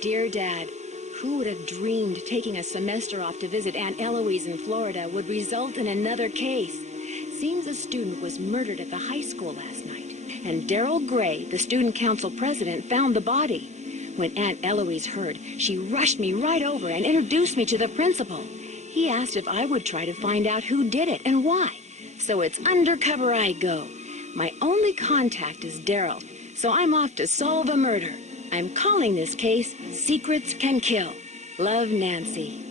Dear Dad, who would have dreamed taking a semester off to visit Aunt Eloise in Florida would result in another case? Seems a student was murdered at the high school last night, and Daryl Gray, the student council president, found the body. When Aunt Eloise heard, she rushed me right over and introduced me to the principal. He asked if I would try to find out who did it and why. So it's undercover I go. My only contact is Daryl, so I'm off to solve a murder. I'm calling this case Secrets Can Kill. Love, Nancy.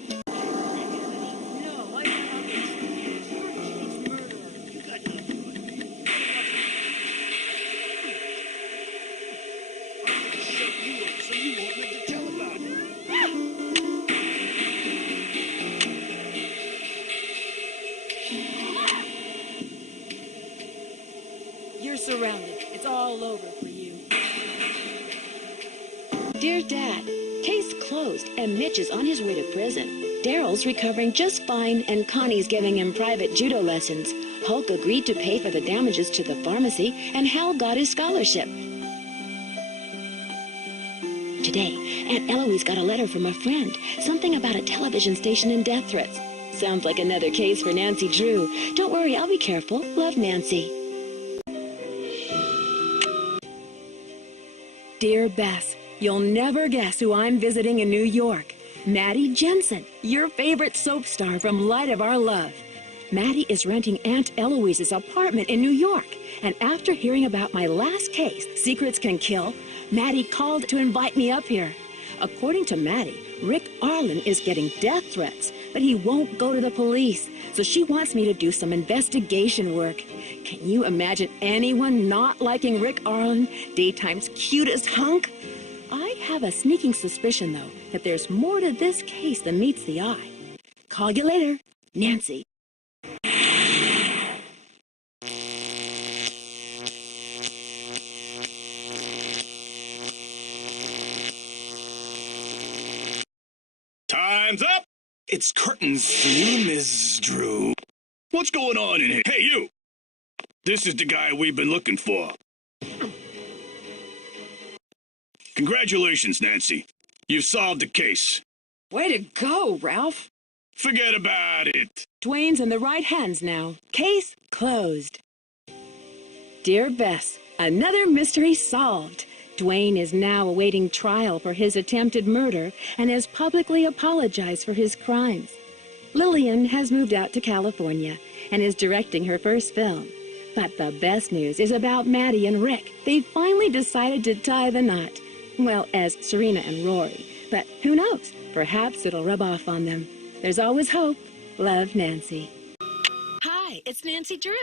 You're surrounded. It's all over for you. Dear Dad, case closed and Mitch is on his way to prison. Daryl's recovering just fine and Connie's giving him private judo lessons. Hulk agreed to pay for the damages to the pharmacy and Hal got his scholarship. Today, Aunt Eloise got a letter from a friend. Something about a television station and death threats. Sounds like another case for Nancy Drew. Don't worry, I'll be careful. Love, Nancy. Dear Bess, you'll never guess who I'm visiting in New York. Maddie Jensen, your favorite soap star from Light of Our Love. Maddie is renting Aunt Eloise's apartment in New York. And after hearing about my last case, Secrets Can Kill, Maddie called to invite me up here. According to Maddie, Rick Arlen is getting death threats, but he won't go to the police. So she wants me to do some investigation work. Can you imagine anyone not liking Rick Arlen, daytime's cutest hunk? I have a sneaking suspicion, though, that there's more to this case than meets the eye. Call you later, Nancy. Time's up! It's curtains for you, Miss Drew. What's going on in here? Hey, you! This is the guy we've been looking for. Congratulations, Nancy. You've solved the case. Way to go, Ralph. Forget about it. Dwayne's in the right hands now. Case closed. Dear Bess, another mystery solved. Dwayne is now awaiting trial for his attempted murder and has publicly apologized for his crimes. Lillian has moved out to California and is directing her first film. But the best news is about Maddie and Rick. They finally decided to tie the knot. Well, as Serena and Rory. But who knows? Perhaps it'll rub off on them. There's always hope. Love, Nancy. Hi, it's Nancy Drew.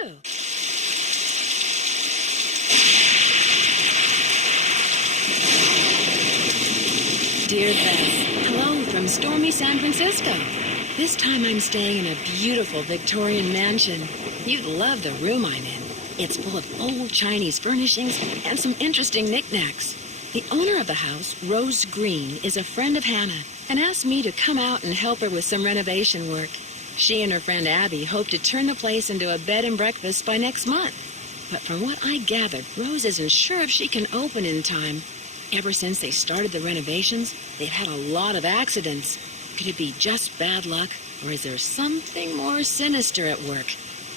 Dear Bess, hello from stormy San Francisco. This time I'm staying in a beautiful Victorian mansion. You'd love the room I'm in. It's full of old Chinese furnishings and some interesting knickknacks. The owner of the house, Rose Green, is a friend of Hannah and asked me to come out and help her with some renovation work. She and her friend Abby hope to turn the place into a bed and breakfast by next month. But from what I gathered, Rose isn't sure if she can open in time. Ever since they started the renovations, they've had a lot of accidents. Could it be just bad luck, or is there something more sinister at work?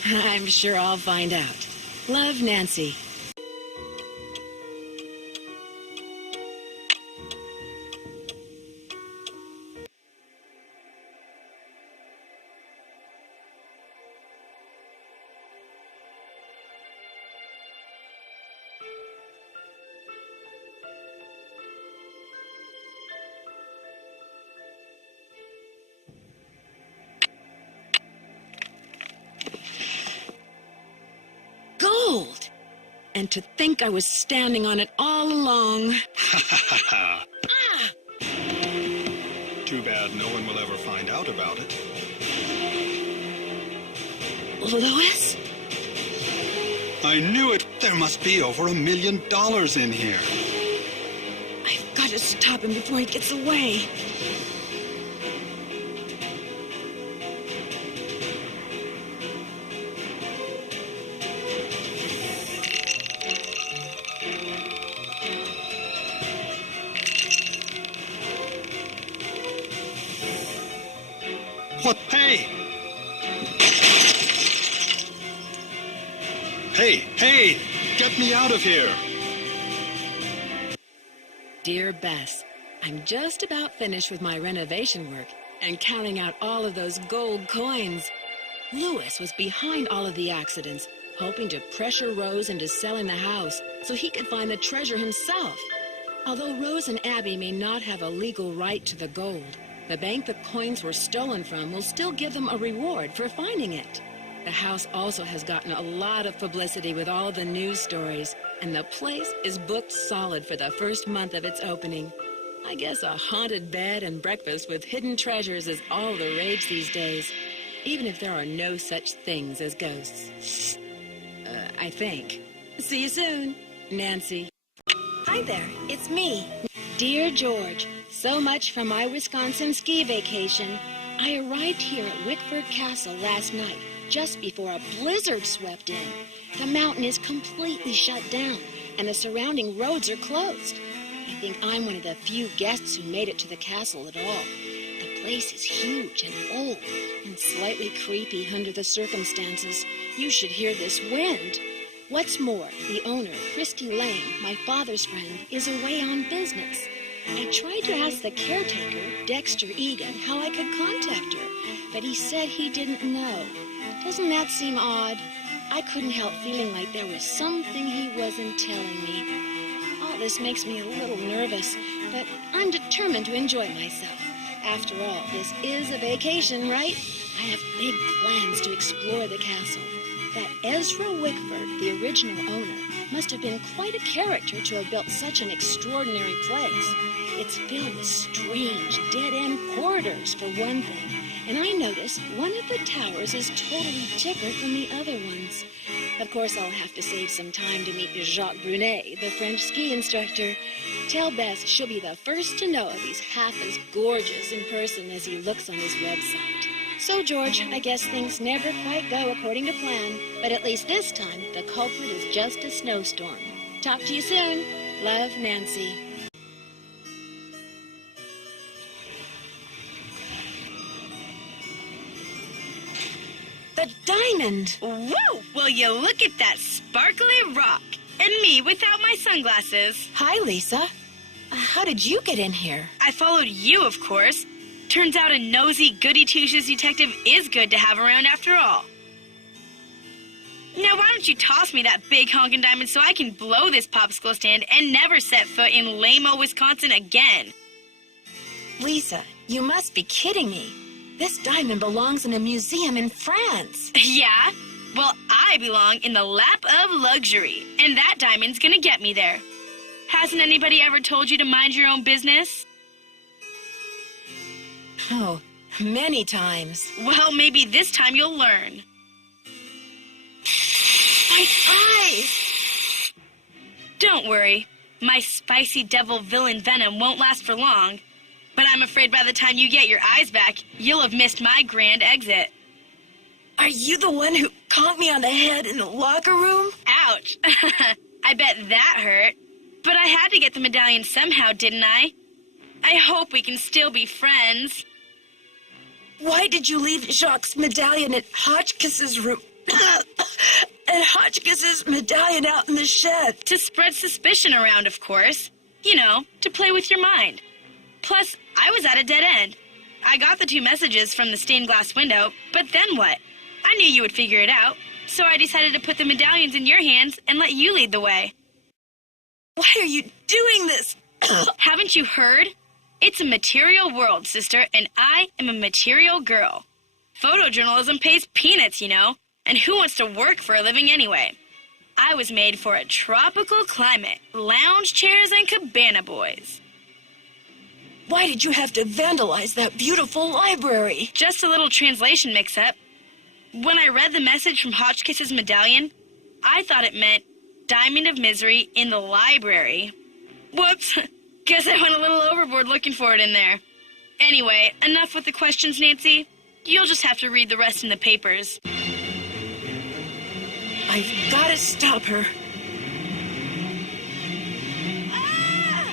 I'm sure I'll find out. Love, Nancy. Gold! And to think I was standing on it all along. Ha ha ha. Ah! Too bad no one will ever find out about it. Lois? I knew it. There must be over $1 million in here. I've got to stop him before he gets away. What? Hey! Hey! Get me out of here! Dear Bess, I'm just about finished with my renovation work and counting out all of those gold coins. Lewis was behind all of the accidents, hoping to pressure Rose into selling the house so he could find the treasure himself. Although Rose and Abby may not have a legal right to the gold, the bank the coins were stolen from will still give them a reward for finding it. The house also has gotten a lot of publicity with all the news stories, and the place is booked solid for the first month of its opening. I guess a haunted bed and breakfast with hidden treasures is all the rage these days, even if there are no such things as ghosts. I think. See you soon, Nancy. Hi there, it's me. Dear George, so much for my Wisconsin ski vacation. I arrived here at Wickford Castle last night, just before a blizzard swept in. The mountain is completely shut down, and the surrounding roads are closed. I think I'm one of the few guests who made it to the castle at all. The place is huge and old, and slightly creepy under the circumstances. You should hear this wind. What's more, the owner, Christy Lane, my father's friend, is away on business. I tried to ask the caretaker, Dexter Egan, how I could contact her, but he said he didn't know. Doesn't that seem odd? I couldn't help feeling like there was something he wasn't telling me. All this makes me a little nervous, but I'm determined to enjoy myself. After all, this is a vacation, right? I have big plans to explore the castle. That Ezra Wickford, the original owner, must have been quite a character to have built such an extraordinary place. It's filled with strange, dead-end corridors, for one thing. And I noticed one of the towers is totally different from the other ones. Of course, I'll have to save some time to meet Jacques Brunet, the French ski instructor. Tell Bess she'll be the first to know if he's half as gorgeous in person as he looks on his website. So, George, I guess things never quite go according to plan, but at least this time, the culprit is just a snowstorm. Talk to you soon. Love, Nancy. The diamond! Whoa! Will you look at that sparkly rock? And me without my sunglasses. Hi, Lisa. How did you get in here? I followed you, of course. Turns out a nosy, goody-two-shoes detective is good to have around after all. Now, why don't you toss me that big honkin' diamond so I can blow this popsicle stand and never set foot in lame-o Wisconsin again? Lisa, you must be kidding me. This diamond belongs in a museum in France. Yeah? Well, I belong in the lap of luxury, and that diamond's gonna get me there. Hasn't anybody ever told you to mind your own business? Oh, many times. Well, maybe this time you'll learn. My eyes! Don't worry. My spicy devil villain venom won't last for long. But I'm afraid by the time you get your eyes back, you'll have missed my grand exit. Are you the one who conked me on the head in the locker room? Ouch. I bet that hurt. But I had to get the medallion somehow, didn't I? I hope we can still be friends. Why did you leave Jacques' medallion at Hotchkiss's room? And Hotchkiss's medallion out in the shed? To spread suspicion around, of course. You know, to play with your mind. Plus, I was at a dead end. I got the 2 messages from the stained glass window, but then what? I knew you would figure it out, so I decided to put the medallions in your hands and let you lead the way. Why are you doing this? Haven't you heard? It's a material world, sister, and I am a material girl. Photojournalism pays peanuts, you know, and who wants to work for a living anyway? I was made for a tropical climate, lounge chairs and cabana boys. Why did you have to vandalize that beautiful library? Just a little translation mix-up. When I read the message from Hotchkiss's medallion, I thought it meant Diamond of Misery in the library. Whoops. Guess I went a little overboard looking for it in there. Anyway, enough with the questions, Nancy. You'll just have to read the rest in the papers. I've got to stop her.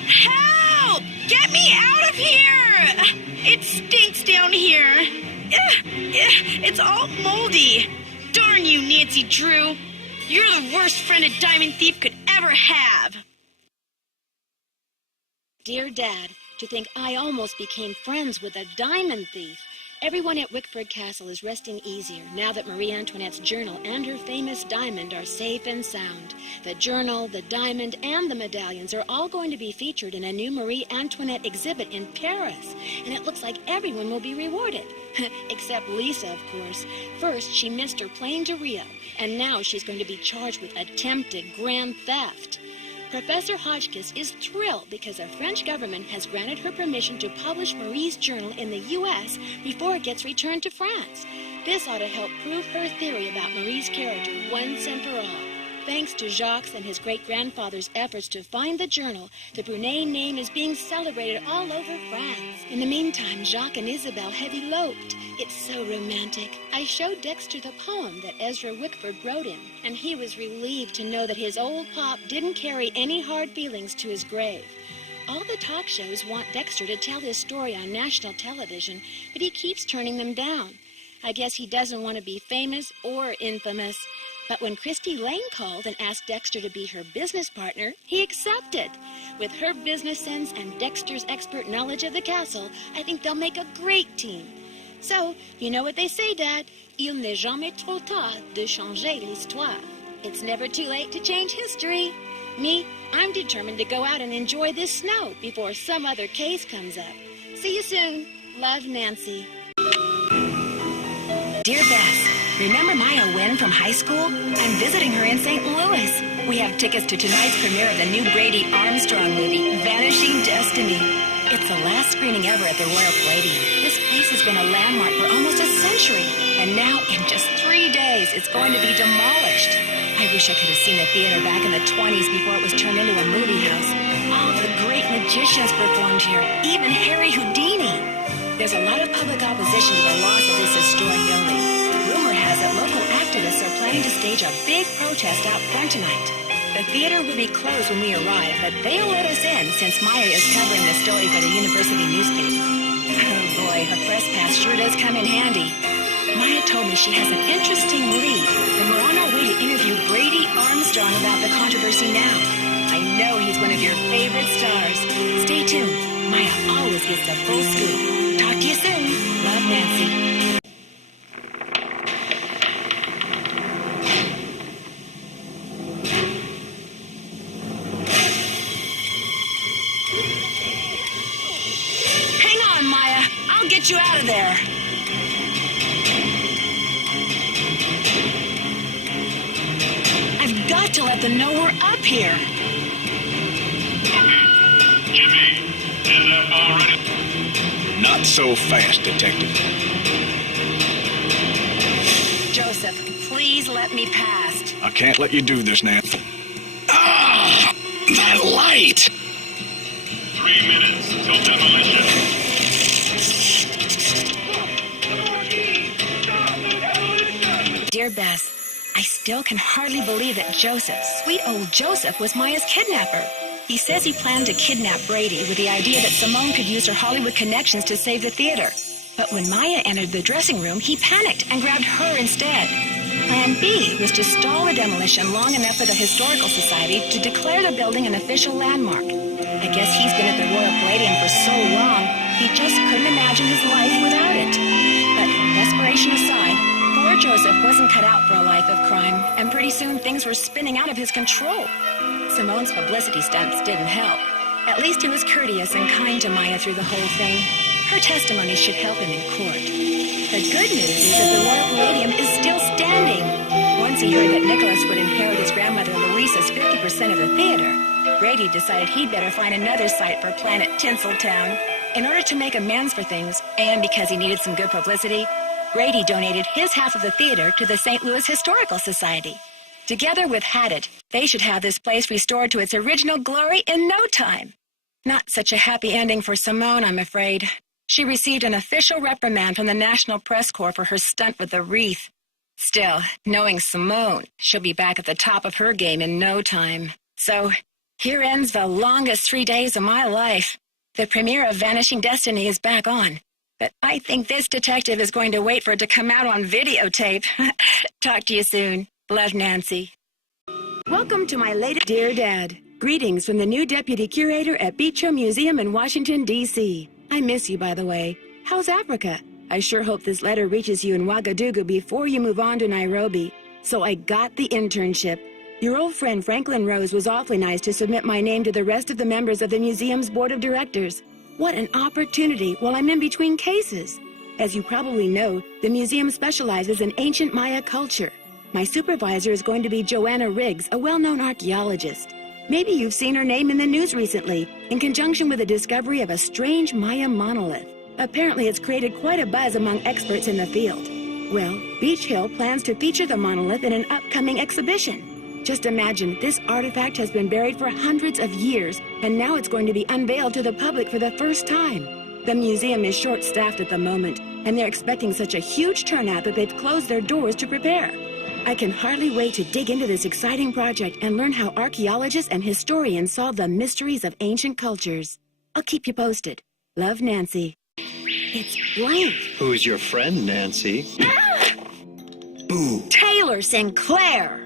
Help! Get me out of here! It stinks down here. It's all moldy. Darn you, Nancy Drew. You're the worst friend a diamond thief could ever have. Dear Dad, to think I almost became friends with a diamond thief. Everyone at Wickford Castle is resting easier now that Marie Antoinette's journal and her famous diamond are safe and sound. The journal, the diamond, and the medallions are all going to be featured in a new Marie Antoinette exhibit in Paris, and it looks like everyone will be rewarded. Except Lisa, of course. First, she missed her plane to Rio, and now she's going to be charged with attempted grand theft. Professor Hotchkiss is thrilled because the French government has granted her permission to publish Marie's journal in the U.S. before it gets returned to France. This ought to help prove her theory about Marie's character once and for all. Thanks to Jacques and his great-grandfather's efforts to find the journal, the Brunet name is being celebrated all over France. In the meantime, Jacques and Isabel have eloped. It's so romantic. I showed Dexter the poem that Ezra Wickford wrote him, and he was relieved to know that his old pop didn't carry any hard feelings to his grave. All the talk shows want Dexter to tell his story on national television, but he keeps turning them down. I guess he doesn't want to be famous or infamous. But when Christy Lane called and asked Dexter to be her business partner, he accepted. With her business sense and Dexter's expert knowledge of the castle, I think they'll make a great team. So, you know what they say, Dad? Il n'est jamais trop tard de changer l'histoire. It's never too late to change history. Me, I'm determined to go out and enjoy this snow before some other case comes up. See you soon. Love, Nancy. Dear Bess, remember Maya Wynn from high school? I'm visiting her in St. Louis. We have tickets to tonight's premiere of the new Brady Armstrong movie, Vanishing Destiny. It's the last screening ever at the Royal Palladium. This place has been a landmark for almost a century, and now in just 3 days, it's going to be demolished. I wish I could have seen the theater back in the 20s before it was turned into a movie house. All the great magicians performed here, even Harry Houdini. There's a lot of public opposition to the loss of this historic building. Rumor has it local activists are planning to stage a big protest out front tonight. The theater will be closed when we arrive, but they'll let us in since Maya is covering the story for the university newspaper. Oh boy, a press pass sure does come in handy. Maya told me she has an interesting lead, and we're on our way to interview Brady Armstrong about the controversy now. I know he's one of your favorite stars. Stay tuned. Maya always gets the full scoop. Talk to you soon. Love, Nancy. Hang on, Maya. I'll get you out of there. I've got to let them know we're up here. Jimmy, is that ball ready? Not so fast, Detective. Joseph, please let me past. I can't let you do this, Nancy. Ah! That light! 3 minutes till demolition. Dear Bess, I still can hardly believe that Joseph, sweet old Joseph, was Maya's kidnapper. He says he planned to kidnap Brady with the idea that Simone could use her Hollywood connections to save the theater. But when Maya entered the dressing room, he panicked and grabbed her instead. Plan B was to stall the demolition long enough for the Historical Society to declare the building an official landmark. I guess he's been at the Royal Palladium for so long, he just couldn't imagine his life without it. But desperation aside, poor Joseph wasn't cut out for a life of crime, and pretty soon things were spinning out of his control. Simone's publicity stunts didn't help. At least he was courteous and kind to Maya through the whole thing. Her testimony should help him in court. The good news is that the Royal Palladium is still standing. Once he heard that Nicholas would inherit his grandmother Louisa's 50% of the theater, Brady decided he'd better find another site for Planet Tinseltown. In order to make amends for things, and because he needed some good publicity, Brady donated his half of the theater to the St. Louis Historical Society. Together with Haddad, they should have this place restored to its original glory in no time. Not such a happy ending for Simone, I'm afraid. She received an official reprimand from the National Press Corps for her stunt with the wreath. Still, knowing Simone, she'll be back at the top of her game in no time. So, here ends the longest 3 days of my life. The premiere of Vanishing Destiny is back on. But I think this detective is going to wait for it to come out on videotape. Talk to you soon. Love, Nancy. Welcome to my latest Dear Dad. Greetings from the new deputy curator at Beach Hill Museum in Washington, D.C. I miss you, by the way. How's Africa? I sure hope this letter reaches you in Ouagadougou before you move on to Nairobi. So I got the internship. Your old friend Franklin Rose was awfully nice to submit my name to the rest of the members of the museum's board of directors. What an opportunity while I'm in between cases. As you probably know, the museum specializes in ancient Maya culture. My supervisor is going to be Joanna Riggs, a well-known archaeologist. Maybe you've seen her name in the news recently, in conjunction with the discovery of a strange Maya monolith. Apparently, it's created quite a buzz among experts in the field. Well, Beach Hill plans to feature the monolith in an upcoming exhibition. Just imagine, this artifact has been buried for hundreds of years, and now it's going to be unveiled to the public for the first time. The museum is short-staffed at the moment, and they're expecting such a huge turnout that they've closed their doors to prepare. I can hardly wait to dig into this exciting project and learn how archaeologists and historians solve the mysteries of ancient cultures. I'll keep you posted. Love, Nancy. It's blank. Who's your friend, Nancy? Boo. Taylor Sinclair.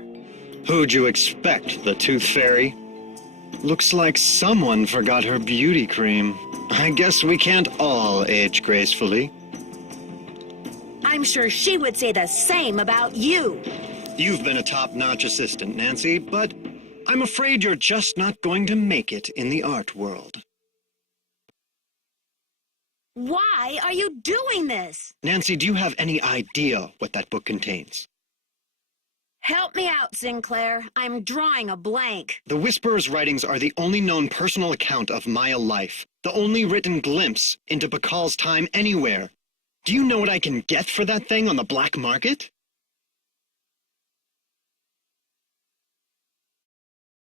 Who'd you expect, the Tooth Fairy? Looks like someone forgot her beauty cream. I guess we can't all age gracefully. I'm sure she would say the same about you. You've been a top-notch assistant, Nancy, but I'm afraid you're just not going to make it in the art world. Why are you doing this? Nancy, do you have any idea what that book contains? Help me out, Sinclair. I'm drawing a blank. The Whisperer's writings are the only known personal account of Maya life, the only written glimpse into Bakal's time anywhere. Do you know what I can get for that thing on the black market?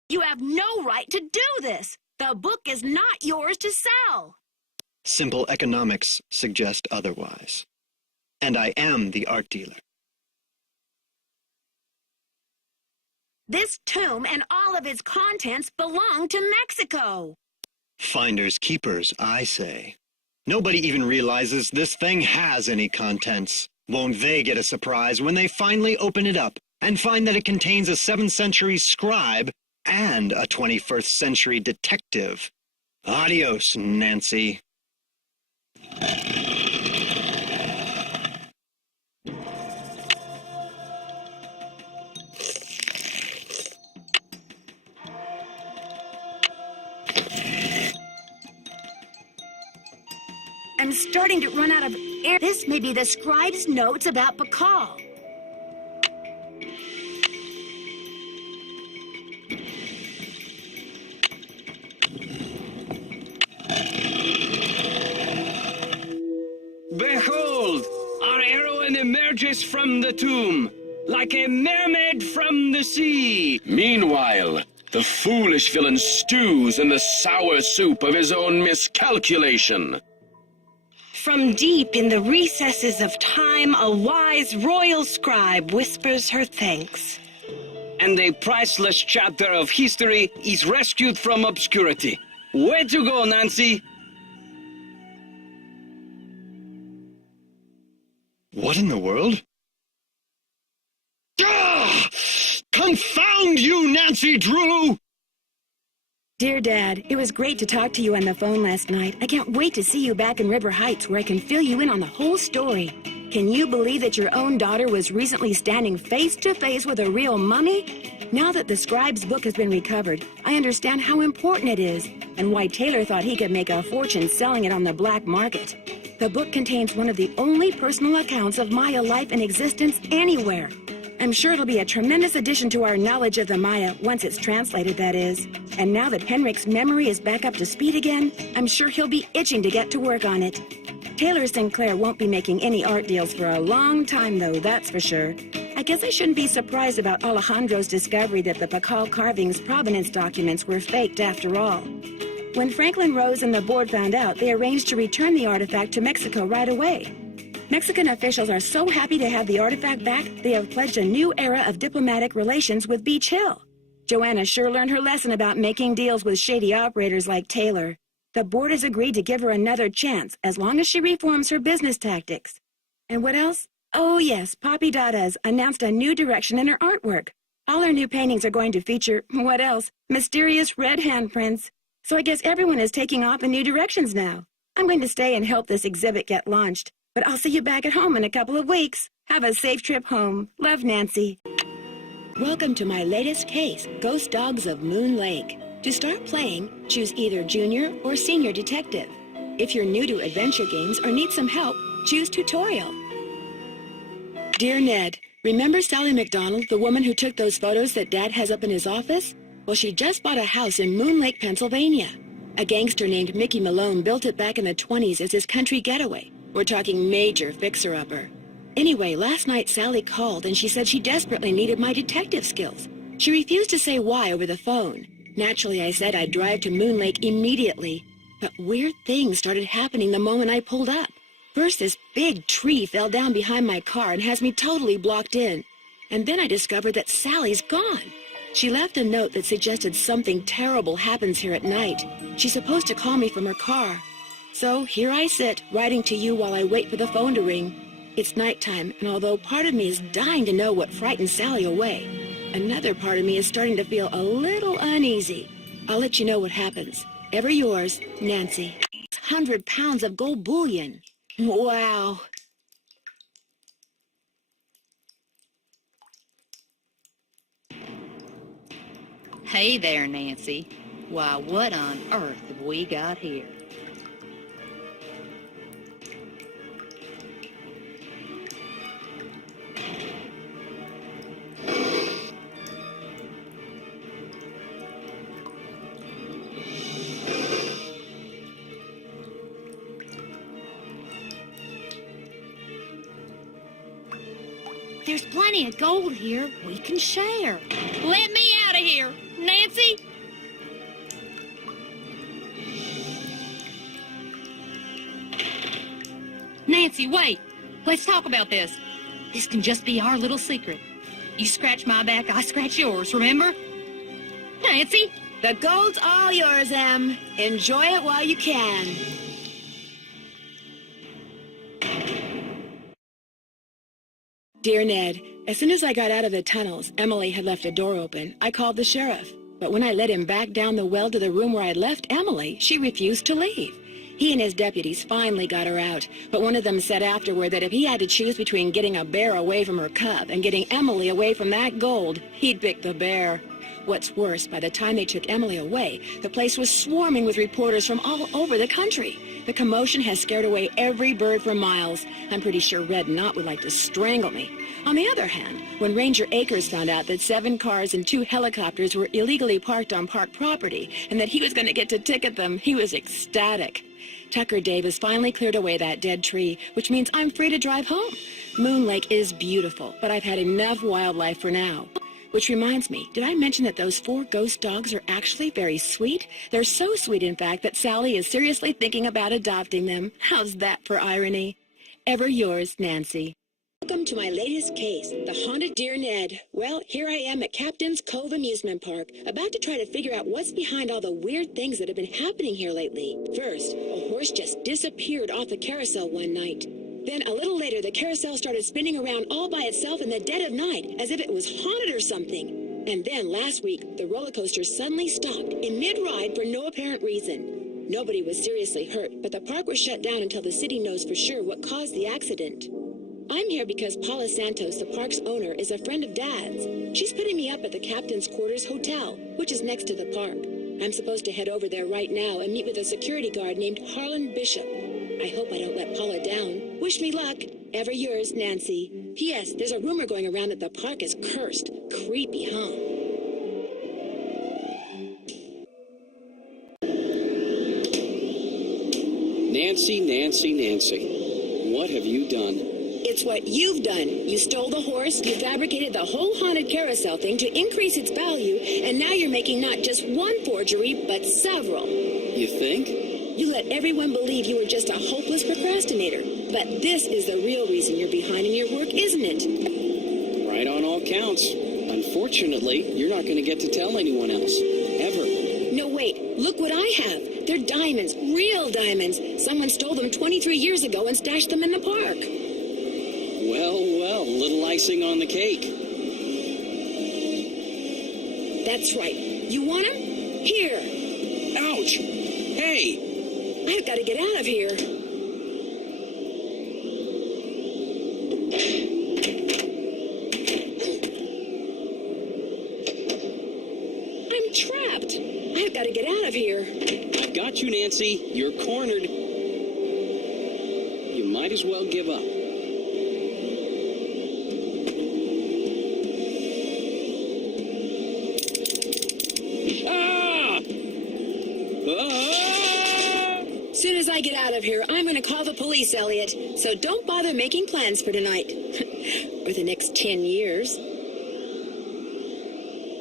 You have no right to do this. The book is not yours to sell. Simple economics suggest otherwise. And I am the art dealer. This tomb and all of its contents belong to Mexico. Finders keepers, I say. Nobody even realizes this thing has any contents. Won't they get a surprise when they finally open it up and find that it contains a 7th century scribe and a 21st century detective? Adios, Nancy. I'm starting to run out of air. This may be the scribe's notes about Bakal. Behold, our heroine emerges from the tomb, like a mermaid from the sea. Meanwhile, the foolish villain stews in the sour soup of his own miscalculation. From deep in the recesses of time, a wise royal scribe whispers her thanks. And a priceless chapter of history is rescued from obscurity. Way to go, Nancy! What in the world? Ah! Confound you, Nancy Drew! Dear Dad, it was great to talk to you on the phone last night. I can't wait to see you back in River Heights where I can fill you in on the whole story. Can you believe that your own daughter was recently standing face to face with a real mummy? Now that the scribe's book has been recovered, I understand how important it is and why Taylor thought he could make a fortune selling it on the black market. The book contains one of the only personal accounts of Maya life in existence anywhere. I'm sure it'll be a tremendous addition to our knowledge of the Maya once it's translated, that is. And now that Henrik's memory is back up to speed again, I'm sure he'll be itching to get to work on it. Taylor Sinclair won't be making any art deals for a long time, though, that's for sure. I guess I shouldn't be surprised about Alejandro's discovery that the Pakal carvings provenance documents were faked after all. When Franklin Rose and the board found out, they arranged to return the artifact to Mexico right away. Mexican officials are so happy to have the artifact back, they have pledged a new era of diplomatic relations with Beach Hill. Joanna sure learned her lesson about making deals with shady operators like Taylor. The board has agreed to give her another chance as long as she reforms her business tactics. And what else? Oh yes, Poppy Dada's announced a new direction in her artwork. All her new paintings are going to feature, what else? Mysterious red handprints. So I guess everyone is taking off in new directions now. I'm going to stay and help this exhibit get launched. But I'll see you back at home in a couple of weeks. Have a safe trip home. Love, Nancy. Welcome to my latest case, Ghost Dogs of Moon Lake. To start playing, choose either Junior or Senior Detective. If you're new to adventure games or need some help, choose Tutorial. Dear Ned, remember Sally McDonald, the woman who took those photos that Dad has up in his office? Well, she just bought a house in Moon Lake, Pennsylvania. A gangster named Mickey Malone built it back in the 20s as his country getaway. We're talking major fixer-upper. Anyway, last night Sally called and she said she desperately needed my detective skills. She refused to say why over the phone. Naturally, I said I'd drive to Moon Lake immediately. But weird things started happening the moment I pulled up. First, this big tree fell down behind my car and has me totally blocked in. And then I discovered that Sally's gone. She left a note that suggested something terrible happens here at night. She's supposed to call me from her car. So here I sit, writing to you while I wait for the phone to ring. It's nighttime, and although part of me is dying to know what frightened Sally away, another part of me is starting to feel a little uneasy. I'll let you know what happens. Ever yours, Nancy. 100 pounds of gold bullion. Wow. Hey there, Nancy. Why, what on earth have we got here? There's plenty of gold here. We can share. Let me out of here, Nancy. Nancy, wait. Let's talk about this. This can just be our little secret. You scratch my back, I scratch yours, remember? Nancy? The gold's all yours, Em. Enjoy it while you can. Dear Ned, as soon as I got out of the tunnels, Emily had left a door open. I called the sheriff. But when I led him back down the well to the room where I'd left Emily, she refused to leave. He and his deputies finally got her out, but one of them said afterward that if he had to choose between getting a bear away from her cub and getting Emily away from that gold, he'd pick the bear. What's worse, by the time they took Emily away, the place was swarming with reporters from all over the country. The commotion has scared away every bird for miles. I'm pretty sure Red Knot would like to strangle me. On the other hand, when Ranger Akers found out that 7 cars and 2 helicopters were illegally parked on park property and that he was going to get to ticket them, he was ecstatic. Tucker Davis finally cleared away that dead tree, which means I'm free to drive home. Moon Lake is beautiful, but I've had enough wildlife for now. Which reminds me, did I mention that those 4 ghost dogs are actually very sweet? They're so sweet, in fact, that Sally is seriously thinking about adopting them. How's that for irony? Ever yours, Nancy. Welcome to my latest case, the haunted Dear Ned. Well, here I am at Captain's Cove Amusement Park, about to try to figure out what's behind all the weird things that have been happening here lately. First, a horse just disappeared off the carousel one night. Then, a little later, the carousel started spinning around all by itself in the dead of night, as if it was haunted or something. And then, last week, the roller coaster suddenly stopped in mid-ride for no apparent reason. Nobody was seriously hurt, but the park was shut down until the city knows for sure what caused the accident. I'm here because Paula Santos, the park's owner, is a friend of Dad's. She's putting me up at the Captain's Quarters Hotel, which is next to the park. I'm supposed to head over there right now and meet with a security guard named Harlan Bishop. I hope I don't let Paula down. Wish me luck. Ever yours, Nancy. P.S. There's a rumor going around that the park is cursed. Creepy, huh? Nancy, what have you done? It's what you've done. You stole the horse, you fabricated the whole haunted carousel thing to increase its value, and now you're making not just one forgery, but several. You think? You let everyone believe you were just a hopeless procrastinator. But this is the real reason you're behind in your work, isn't it? Right on all counts. Unfortunately, you're not going to get to tell anyone else. Ever. No, wait. Look what I have. They're diamonds, real diamonds. Someone stole them 23 years ago and stashed them in the park. Well, well, little icing on the cake. That's right. You want them? Here. Ouch! Hey! I've got to get out of here. I'm trapped. I've got to get out of here. I've got you, Nancy. You're cornered. You might as well give up. Ah! Ah! Soon as I get out of here, I'm going to call the police, Elliot. So don't bother making plans for tonight. Or the next 10 years.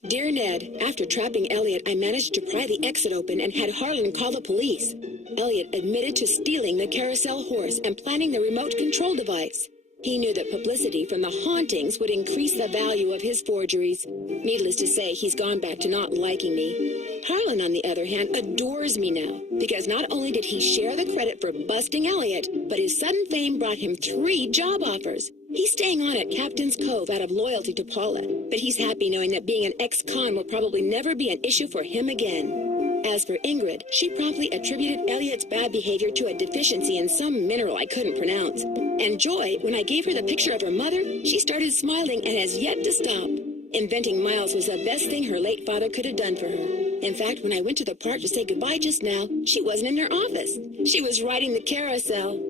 Dear Ned, after trapping Elliot, I managed to pry the exit open and had Harlan call the police. Elliot admitted to stealing the carousel horse and planning the remote control device. He knew that publicity from the hauntings would increase the value of his forgeries. Needless to say, he's gone back to not liking me. Harlan, on the other hand, adores me now, because not only did he share the credit for busting Elliot, but his sudden fame brought him 3 job offers. He's staying on at Captain's Cove out of loyalty to Paula, but he's happy knowing that being an ex-con will probably never be an issue for him again. As for Ingrid, she promptly attributed Elliot's bad behavior to a deficiency in some mineral I couldn't pronounce. And Joy, when I gave her the picture of her mother, she started smiling and has yet to stop. Inventing Miles was the best thing her late father could have done for her. In fact, when I went to the park to say goodbye just now, she wasn't in her office. She was riding the carousel.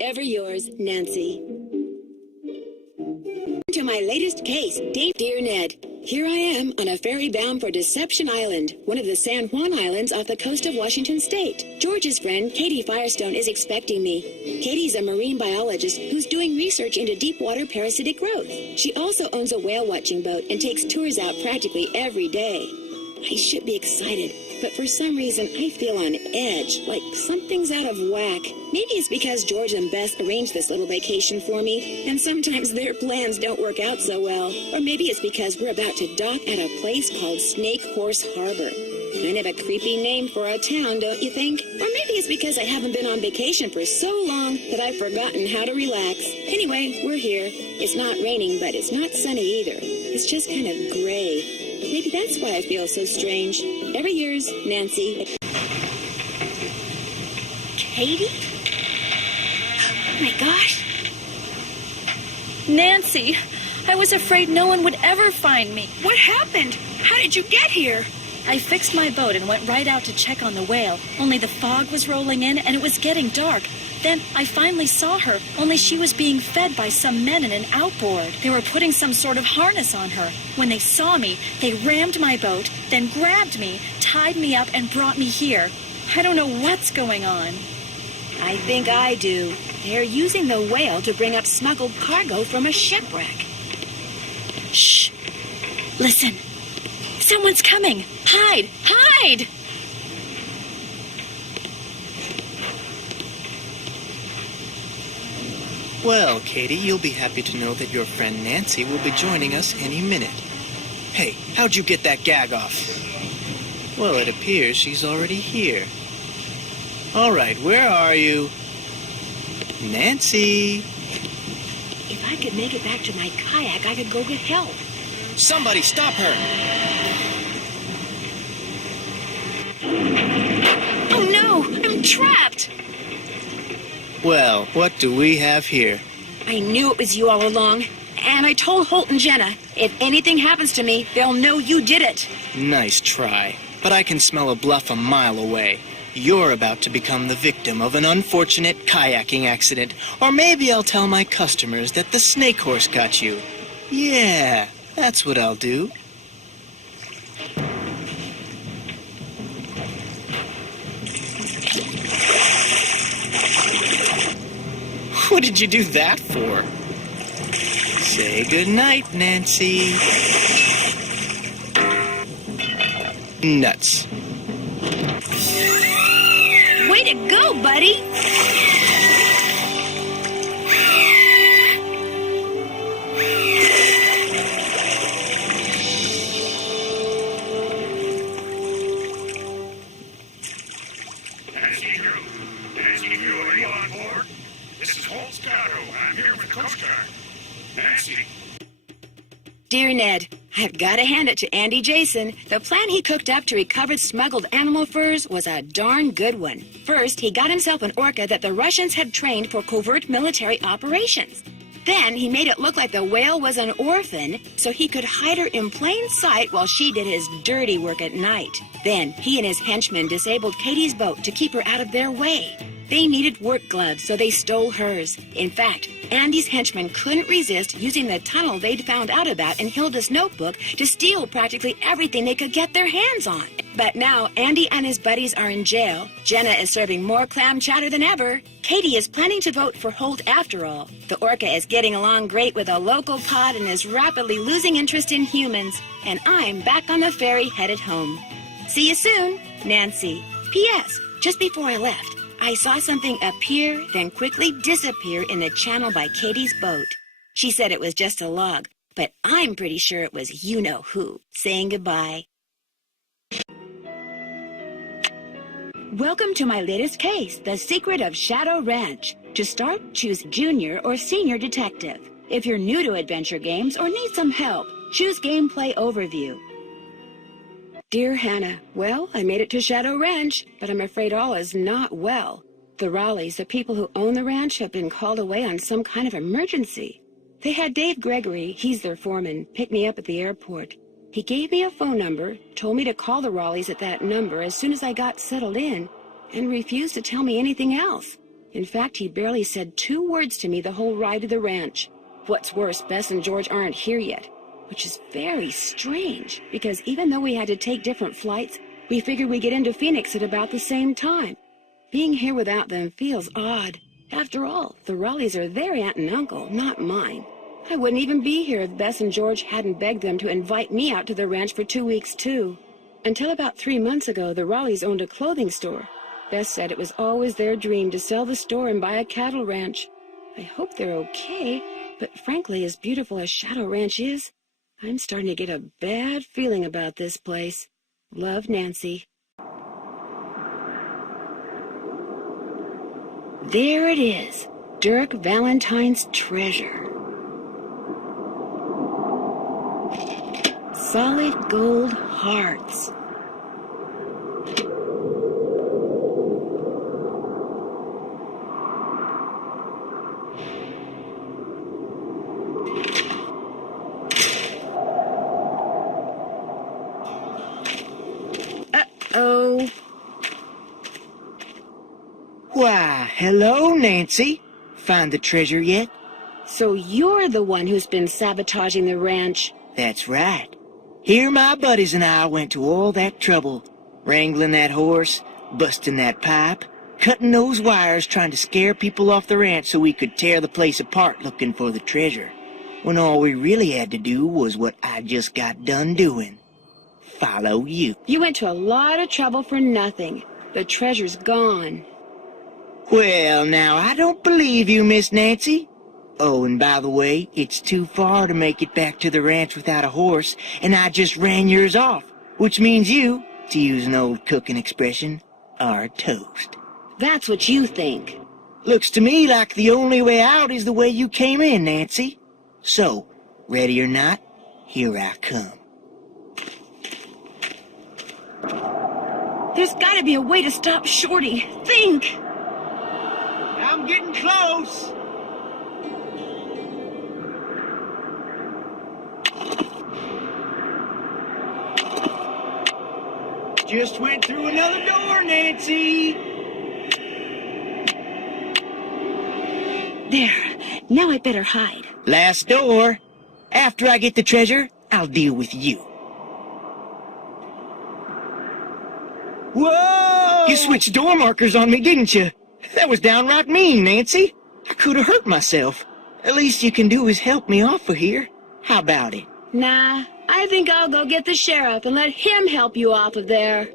Ever yours, Nancy. To my latest case, Dear Ned, here I am on a ferry bound for Deception Island, one of the San Juan Islands off the coast of Washington State. George's friend, Katie Firestone, is expecting me. Katie's a marine biologist who's doing research into deep water parasitic growth. She also owns a whale watching boat and takes tours out practically every day. I should be excited, but for some reason I feel on edge, like something's out of whack. Maybe it's because George and Bess arranged this little vacation for me, and sometimes their plans don't work out so well. Or maybe it's because we're about to dock at a place called Snake Horse Harbor. Kind of a creepy name for a town, don't you think? Or maybe it's because I haven't been on vacation for so long that I've forgotten how to relax. Anyway, we're here. It's not raining, but it's not sunny either. It's just kind of gray. Maybe that's why I feel so strange. Ever yours, Nancy. Katie? Oh my gosh. Nancy, I was afraid no one would ever find me. What happened? How did you get here? I fixed my boat and went right out to check on the whale, only the fog was rolling in and it was getting dark. Then I finally saw her, only she was being fed by some men in an outboard. They were putting some sort of harness on her. When they saw me, they rammed my boat, then grabbed me, tied me up, and brought me here. I don't know what's going on. I think I do. They're using the whale to bring up smuggled cargo from a shipwreck. Shh! Listen. Someone's coming! Hide! Hide! Well, Katie, you'll be happy to know that your friend Nancy will be joining us any minute. Hey, how'd you get that gag off? Well, it appears she's already here. All right, where are you? Nancy! If I could make it back to my kayak, I could go get help. Somebody stop her! Oh no, I'm trapped! Well, what do we have here? I knew it was you all along. And I told Holt and Jenna, if anything happens to me, they'll know you did it. Nice try. But I can smell a bluff a mile away. You're about to become the victim of an unfortunate kayaking accident. Or maybe I'll tell my customers that the snake horse got you. Yeah, that's what I'll do. What did you do that for? Say goodnight, Nancy. Nuts. Way to go, buddy! Coast Guard. Nancy. Dear Ned, I've got to hand it to Andy Jason. The plan he cooked up to recover smuggled animal furs was a darn good one. First, he got himself an orca that the Russians had trained for covert military operations. Then he made it look like the whale was an orphan, so he could hide her in plain sight while she did his dirty work at night. Then he and his henchmen disabled Katie's boat to keep her out of their way. They needed work gloves, so they stole hers. In fact, Andy's henchmen couldn't resist using the tunnel they'd found out about in Hilda's notebook to steal practically everything they could get their hands on. But now Andy and his buddies are in jail. Jenna is serving more clam chowder than ever. Katie is planning to vote for Holt after all. The orca is getting along great with a local pod and is rapidly losing interest in humans. And I'm back on the ferry headed home. See you soon, Nancy. P.S. Just before I left, I saw something appear, then quickly disappear in the channel by Katie's boat. She said it was just a log, but I'm pretty sure it was you-know-who saying goodbye. Welcome to my latest case, The Secret of Shadow Ranch. To start, choose Junior or Senior Detective. If you're new to adventure games or need some help, choose Gameplay Overview. Dear Hannah, well, I made it to Shadow Ranch, but I'm afraid all is not well. The Raleighs, the people who own the ranch, have been called away on some kind of emergency. They had Dave Gregory, he's their foreman, pick me up at the airport. He gave me a phone number, told me to call the Raleighs at that number as soon as I got settled in, and refused to tell me anything else. In fact, he barely said 2 words to me the whole ride to the ranch. What's worse, Bess and George aren't here yet. Which is very strange, because even though we had to take different flights, we figured we'd get into Phoenix at about the same time. Being here without them feels odd. After all, the Raleighs are their aunt and uncle, not mine. I wouldn't even be here if Bess and George hadn't begged them to invite me out to the ranch for 2 weeks, too. Until about 3 months ago, the Raleighs owned a clothing store. Bess said it was always their dream to sell the store and buy a cattle ranch. I hope they're okay, but frankly, as beautiful as Shadow Ranch is, I'm starting to get a bad feeling about this place. Love, Nancy. There it is, Dirk Valentine's treasure. Solid gold hearts. Uh-oh. Why, hello, Nancy. Find the treasure yet? So you're the one who's been sabotaging the ranch. That's right. Here my buddies and I went to all that trouble, wrangling that horse, busting that pipe, cutting those wires trying to scare people off the ranch so we could tear the place apart looking for the treasure, when all we really had to do was what I just got done doing. Follow you. You went to a lot of trouble for nothing. The treasure's gone. Well, now, I don't believe you, Miss Nancy. Oh, and by the way, it's too far to make it back to the ranch without a horse, and I just ran yours off, which means you, to use an old cooking expression, are toast. That's what you think. Looks to me like the only way out is the way you came in, Nancy. So, ready or not, here I come. There's gotta be a way to stop Shorty. Think! I'm getting close. Just went through another door, Nancy. There. Now I better hide. Last door. After I get the treasure, I'll deal with you. Whoa! You switched door markers on me, didn't you? That was downright mean, Nancy. I could have hurt myself. At least you can do is help me off of here. How about it? Nah, I think I'll go get the sheriff and let him help you off of there.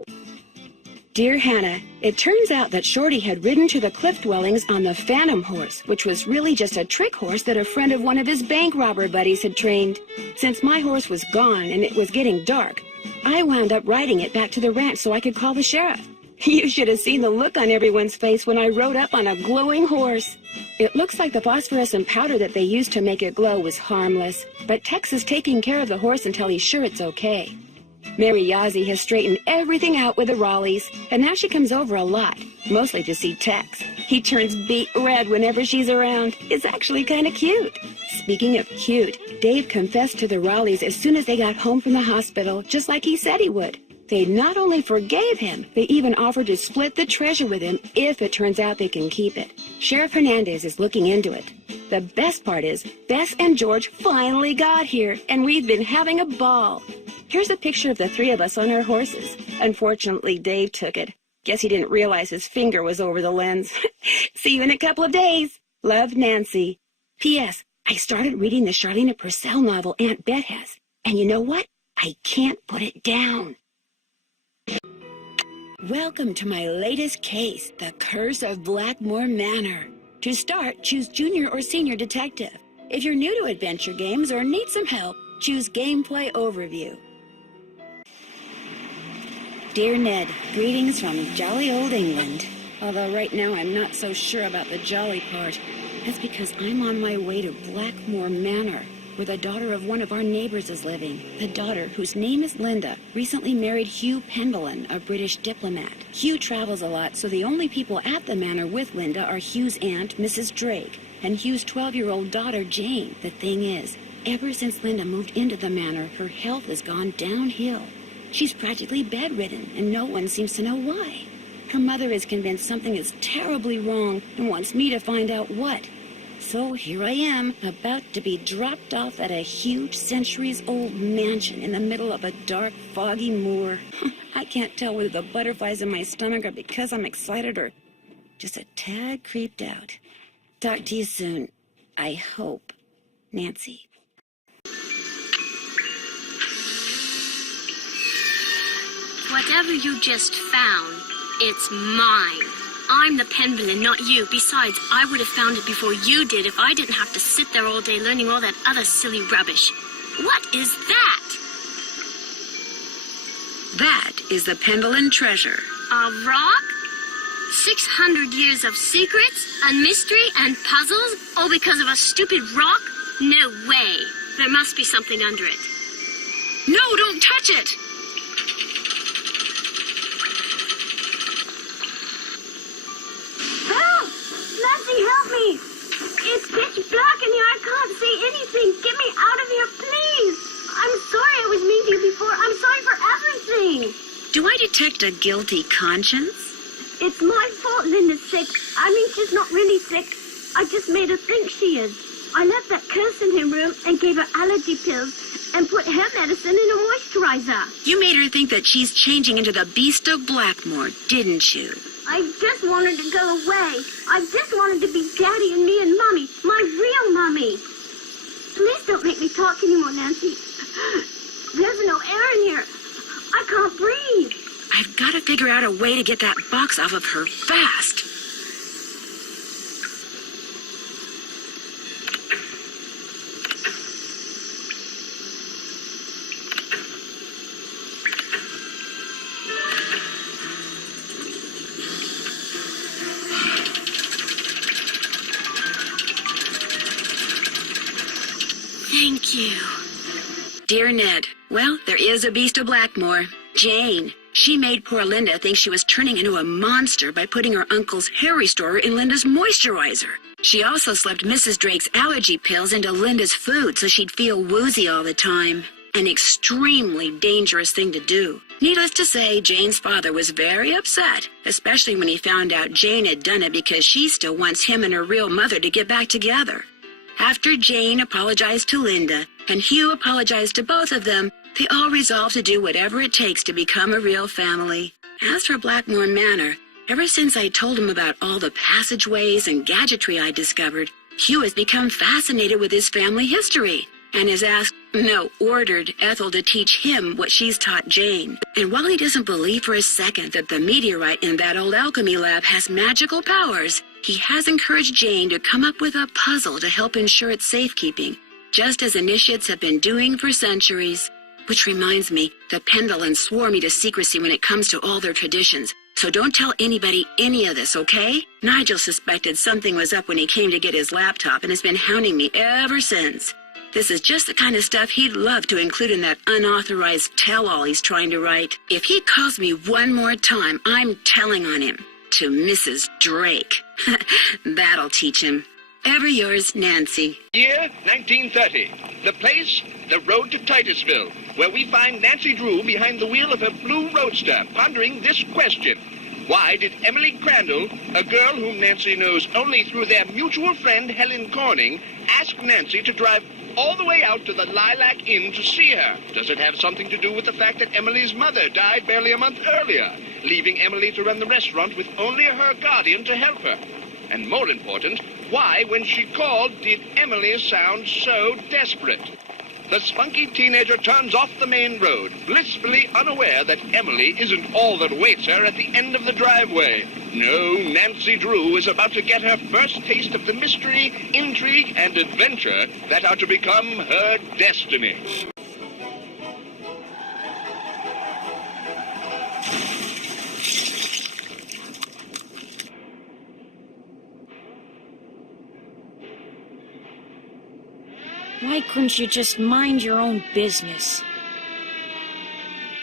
Dear Hannah, it turns out that Shorty had ridden to the cliff dwellings on the Phantom horse, which was really just a trick horse that a friend of one of his bank robber buddies had trained. Since my horse was gone and it was getting dark, I wound up riding it back to the ranch so I could call the sheriff. You should have seen the look on everyone's face when I rode up on a glowing horse. It looks like the phosphorescent powder that they used to make it glow was harmless, but Tex is taking care of the horse until he's sure it's okay. Mary Yazzie has straightened everything out with the Raleighs, and now she comes over a lot, mostly to see Tex. He turns beet red whenever she's around. It's actually kind of cute. Speaking of cute, Dave confessed to the Raleighs as soon as they got home from the hospital, just like he said he would. They not only forgave him, they even offered to split the treasure with him if it turns out they can keep it. Sheriff Hernandez is looking into it. The best part is, Bess and George finally got here, and we've been having a ball. Here's a picture of the three of us on our horses. Unfortunately, Dave took it. Guess he didn't realize his finger was over the lens. See you in a couple of days. Love, Nancy. P.S. I started reading the Charlene Purcell novel Aunt Bet has. And you know what? I can't put it down. Welcome to my latest case, The Curse of Blackmore Manor. To start, choose Junior or Senior Detective. If you're new to adventure games or need some help, choose Gameplay Overview. Dear Ned, greetings from jolly old England. Although right now I'm not so sure about the jolly part. That's because I'm on my way to Blackmore Manor, where the daughter of one of our neighbors is living. The daughter, whose name is Linda, recently married Hugh Pendleton, a British diplomat. Hugh travels a lot, so the only people at the manor with Linda are Hugh's aunt, Mrs. Drake, and Hugh's 12-year-old daughter, Jane. The thing is, ever since Linda moved into the manor, her health has gone downhill. She's practically bedridden, and no one seems to know why. Her mother is convinced something is terribly wrong and wants me to find out what. So here I am, about to be dropped off at a huge centuries-old mansion in the middle of a dark, foggy moor. I can't tell whether the butterflies in my stomach are because I'm excited or just a tad creeped out. Talk to you soon. I hope. Nancy. Whatever you just found, it's mine. I'm the Pendleton, not you. Besides, I would have found it before you did if I didn't have to sit there all day learning all that other silly rubbish. What is that? That is the Pendleton treasure. A rock? 600 years of secrets and mystery and puzzles, all because of a stupid rock? No way. There must be something under it. No, don't touch it! Help! Nancy, help me! It's pitch black in here. I can't see anything. Get me out of here, please! I'm sorry I was mean to you before. I'm sorry for everything. Do I detect a guilty conscience? It's my fault Linda's sick. I mean, she's not really sick. I just made her think she is. I left that curse in her room and gave her allergy pills and put hair medicine in a moisturizer. You made her think that she's changing into the Beast of Blackmore, didn't you? I just wanted to go away. I just wanted to be Daddy and me and Mommy, my real Mommy. Please don't make me talk anymore, Nancy. There's no air in here. I can't breathe. I've got to figure out a way to get that box off of her fast. Thank you. Dear Ned, well, there is a Beast of Blackmore. Jane. She made poor Linda think she was turning into a monster by putting her uncle's hair restorer in Linda's moisturizer. She also slipped Mrs. Drake's allergy pills into Linda's food so she'd feel woozy all the time. An extremely dangerous thing to do. Needless to say, Jane's father was very upset, especially when he found out Jane had done it because she still wants him and her real mother to get back together. After Jane apologized to Linda and Hugh apologized to both of them, they all resolved to do whatever it takes to become a real family. As for Blackmore Manor, ever since I told him about all the passageways and gadgetry I discovered, Hugh has become fascinated with his family history and has ordered Ethel to teach him what she's taught Jane. And while he doesn't believe for a second that the meteorite in that old alchemy lab has magical powers, he has encouraged Jane to come up with a puzzle to help ensure its safekeeping, just as initiates have been doing for centuries. Which reminds me, the Pendletons swore me to secrecy when it comes to all their traditions, So don't tell anybody any of this, okay? Nigel suspected something was up when he came to get his laptop and has been hounding me ever since. This is just the kind of stuff he'd love to include in that unauthorized tell-all he's trying to write. If he calls me one more time, I'm telling on him. To Mrs. Drake. That'll teach him. Ever yours, Nancy. Year 1930. The place, the road to Titusville, where we find Nancy Drew behind the wheel of her blue roadster, pondering this question. Why did Emily Crandall, a girl whom Nancy knows only through their mutual friend Helen Corning, ask Nancy to drive all the way out to the Lilac Inn to see her? Does it have something to do with the fact that Emily's mother died barely a month earlier, leaving Emily to run the restaurant with only her guardian to help her? And more important, why, when she called, did Emily sound so desperate? The spunky teenager turns off the main road, blissfully unaware that Emily isn't all that awaits her at the end of the driveway. No, Nancy Drew is about to get her first taste of the mystery, intrigue, and adventure that are to become her destiny. Why couldn't you just mind your own business?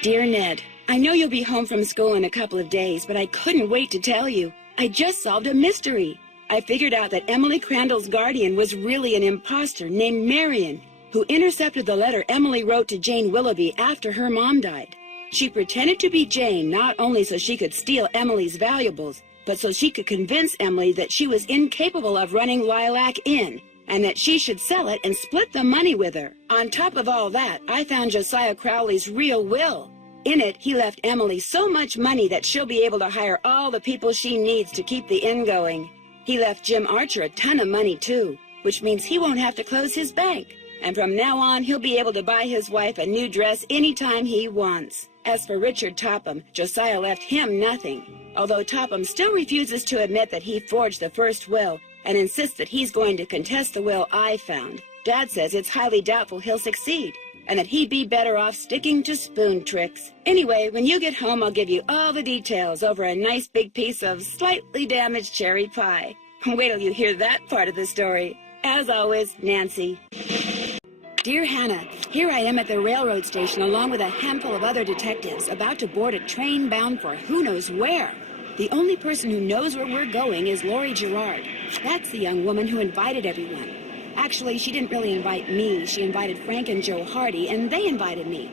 Dear Ned, I know you'll be home from school in a couple of days, but I couldn't wait to tell you. I just solved a mystery. I figured out that Emily Crandall's guardian was really an imposter named Marion, who intercepted the letter Emily wrote to Jane Willoughby after her mom died. She pretended to be Jane not only so she could steal Emily's valuables, but so she could convince Emily that she was incapable of running Lilac Inn, and that she should sell it and split the money with her. On top of all that, I found Josiah Crowley's real will. In it, he left Emily so much money that she'll be able to hire all the people she needs to keep the inn going. He left Jim Archer a ton of money, too, which means he won't have to close his bank. And from now on, he'll be able to buy his wife a new dress anytime he wants. As for Richard Topham, Josiah left him nothing, although Topham still refuses to admit that he forged the first will, and insists that he's going to contest the will I found. Dad says it's highly doubtful he'll succeed, and that he'd be better off sticking to spoon tricks. Anyway, when you get home, I'll give you all the details over a nice big piece of slightly damaged cherry pie. Wait till you hear that part of the story. As always, Nancy. Dear Hannah, here I am at the railroad station along with a handful of other detectives about to board a train bound for who knows where. The only person who knows where we're going is Lori Gerard. That's the young woman who invited everyone. Actually, she didn't really invite me. She invited Frank and Joe Hardy, and they invited me.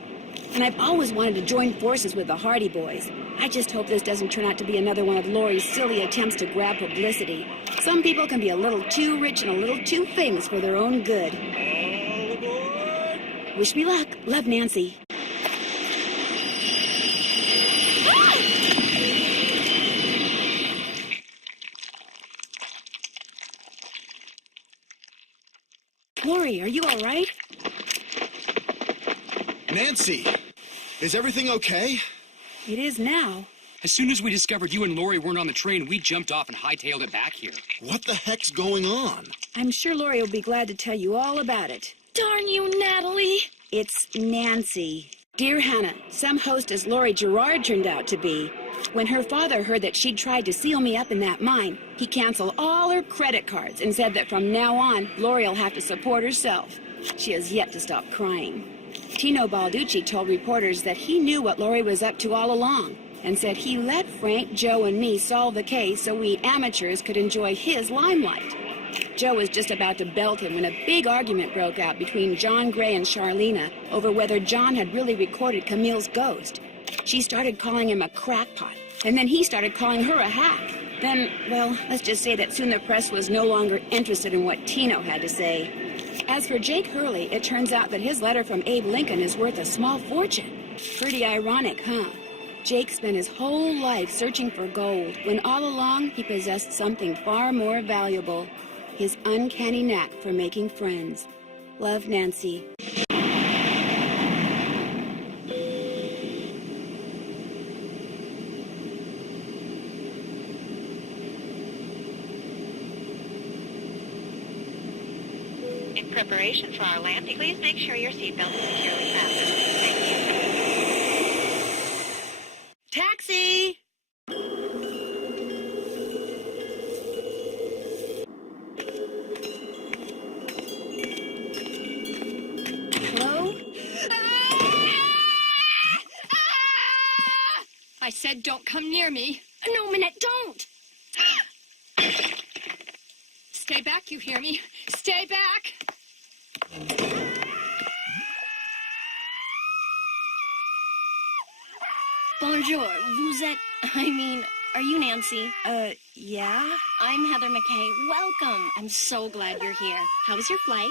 And I've always wanted to join forces with the Hardy Boys. I just hope this doesn't turn out to be another one of Lori's silly attempts to grab publicity. Some people can be a little too rich and a little too famous for their own good. Wish me luck. Love, Nancy. Lori, are you all right? Nancy, is everything okay? It is now. As soon as we discovered you and Lori weren't on the train, we jumped off and hightailed it back here. What the heck's going on? I'm sure Lori will be glad to tell you all about it. Darn you, Natalie. It's Nancy. Dear Hannah, some hostess Lori Gerard turned out to be. When her father heard that she'd tried to seal me up in that mine, he canceled all her credit cards and said that from now on, Lori'll have to support herself. She has yet to stop crying. Tino Balducci told reporters that he knew what Lori was up to all along and said he let Frank, Joe, and me solve the case so we amateurs could enjoy his limelight. Joe was just about to belt him when a big argument broke out between John Gray and Charlena over whether John had really recorded Camille's ghost. She started calling him a crackpot, and then he started calling her a hack. Then, well, let's just say that soon the press was no longer interested in what Tino had to say. As for Jake Hurley, it turns out that his letter from Abe Lincoln is worth a small fortune. Pretty ironic, huh? Jake spent his whole life searching for gold, when all along he possessed something far more valuable: his uncanny knack for making friends. Love, Nancy. In preparation for our landing, please make sure your seatbelt is securely fastened. Thank you. Taxi! said don't come near me. No, Minette, don't! Stay back, you hear me? Stay back! Bonjour, vous êtes... are you Nancy? Yeah? I'm Heather McKay. Welcome. I'm so glad you're here. How was your flight?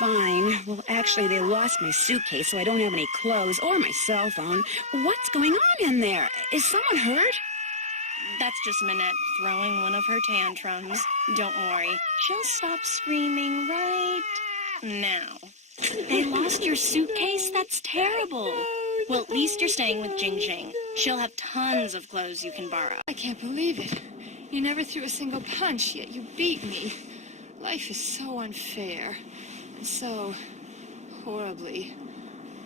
Fine. Well, actually, they lost my suitcase, so I don't have any clothes or my cell phone. What's going on in there? Is someone hurt? That's just Minette throwing one of her tantrums. Don't worry. She'll stop screaming right now. They lost your suitcase? That's terrible. Well, at least you're staying with Jing Jing. She'll have tons of clothes you can borrow. I can't believe it. You never threw a single punch, yet you beat me. Life is so unfair and so horribly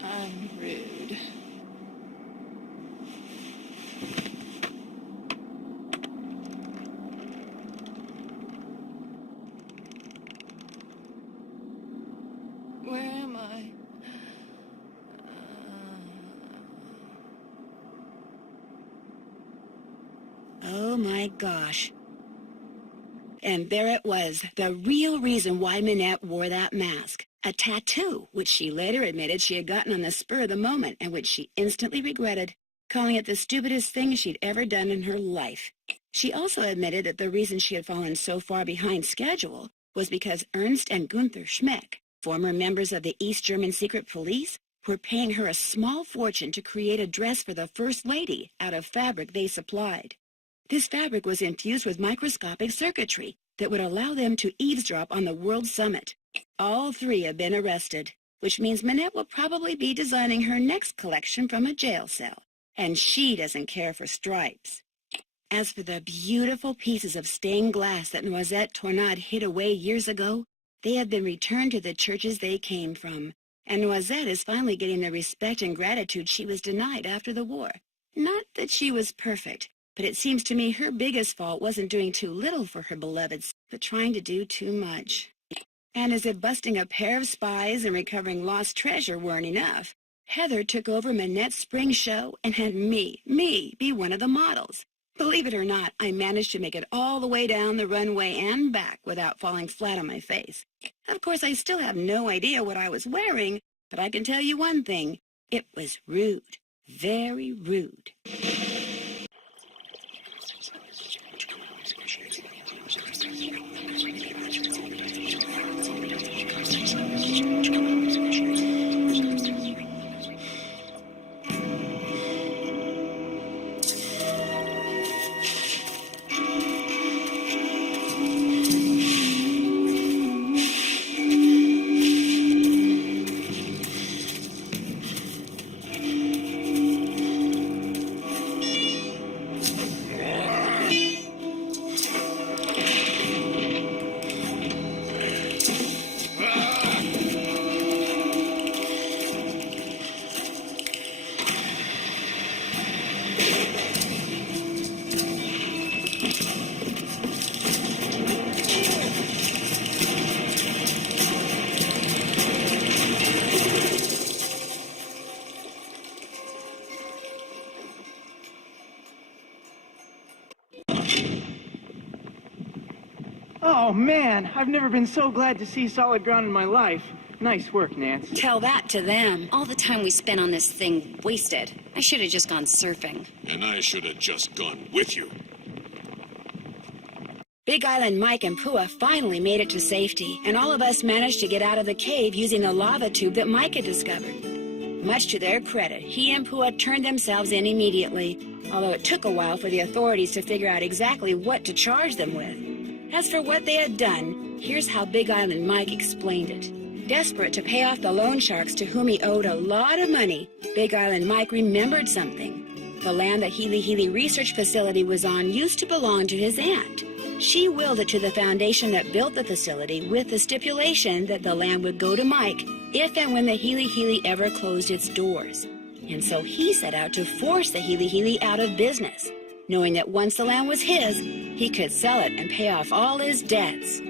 unrude. Where am I? Oh my gosh. And there it was, the real reason why Minette wore that mask. A tattoo, which she later admitted she had gotten on the spur of the moment and which she instantly regretted, calling it the stupidest thing she'd ever done in her life. She also admitted that the reason she had fallen so far behind schedule was because Ernst and Gunther Schmeck, former members of the East German secret police, were paying her a small fortune to create a dress for the First Lady out of fabric they supplied. This fabric was infused with microscopic circuitry that would allow them to eavesdrop on the World Summit. All three have been arrested, which means Minette will probably be designing her next collection from a jail cell, and she doesn't care for stripes. As for the beautiful pieces of stained glass that Noisette Tornade hid away years ago, they have been returned to the churches they came from, and Noisette is finally getting the respect and gratitude she was denied after the war. Not that she was perfect, but it seems to me her biggest fault wasn't doing too little for her beloveds, but trying to do too much. And as if busting a pair of spies and recovering lost treasure weren't enough, Heather took over Minette's spring show and had me, be one of the models. Believe it or not, I managed to make it all the way down the runway and back without falling flat on my face. Of course, I still have no idea what I was wearing, but I can tell you one thing. It was rude. Very rude. Oh, man, I've never been so glad to see solid ground in my life. Nice work, Nance. Tell that to them. All the time we spent on this thing wasted. I should have just gone surfing. And I should have just gone with you. Big Island Mike and Pua finally made it to safety, and all of us managed to get out of the cave using the lava tube that Mike had discovered. Much to their credit, he and Pua turned themselves in immediately, although it took a while for the authorities to figure out exactly what to charge them with. As for what they had done, here's how Big Island Mike explained it. Desperate to pay off the loan sharks to whom he owed a lot of money, Big Island Mike remembered something. The land that Healy Healy Research Facility was on used to belong to his aunt. She willed it to the foundation that built the facility with the stipulation that the land would go to Mike if and when the Healy Healy ever closed its doors. And so he set out to force the Healy Healy out of business, knowing that once the land was his, he could sell it and pay off all his debts.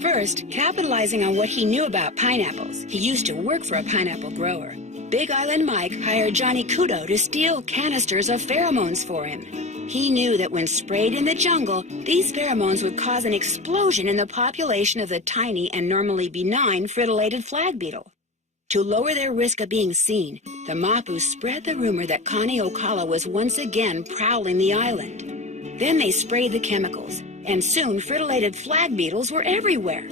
First, capitalizing on what he knew about pineapples. He used to work for a pineapple grower. Big Island Mike hired Johnny Kudo to steal canisters of pheromones for him. He knew that when sprayed in the jungle, these pheromones would cause an explosion in the population of the tiny and normally benign fritillated flag beetle. To lower their risk of being seen, the Mapus spread the rumor that Connie Ocala was once again prowling the island. Then they sprayed the chemicals, and soon fritillated flag beetles were everywhere.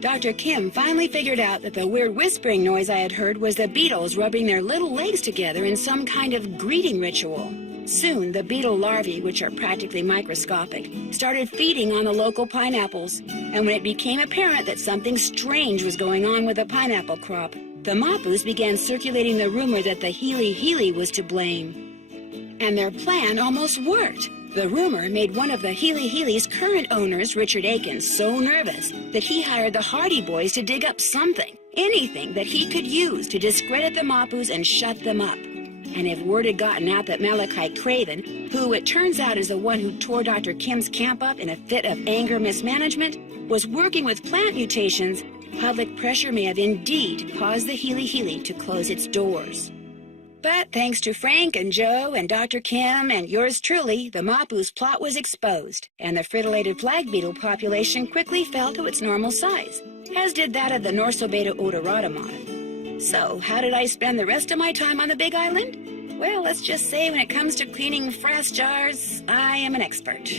Dr. Kim finally figured out that the weird whispering noise I had heard was the beetles rubbing their little legs together in some kind of greeting ritual. Soon, the beetle larvae, which are practically microscopic, started feeding on the local pineapples, and when it became apparent that something strange was going on with the pineapple crop, the Mapus began circulating the rumor that the Healy Healy was to blame. And their plan almost worked. The rumor made one of the Healy Healy's current owners, Richard Akins, so nervous that he hired the Hardy Boys to dig up something, anything that he could use to discredit the Mapus and shut them up. And if word had gotten out that Malachi Craven, who it turns out is the one who tore Dr. Kim's camp up in a fit of anger mismanagement, was working with plant mutations, public pressure may have indeed caused the Healy Healy to close its doors. But thanks to Frank and Joe and Dr. Kim and yours truly, the Mapus plot was exposed, and the fritillated flag beetle population quickly fell to its normal size, as did that of the Norsobeta odoratamon. So, how did I spend the rest of my time on the Big Island? Well, let's just say when it comes to cleaning frass jars, I am an expert.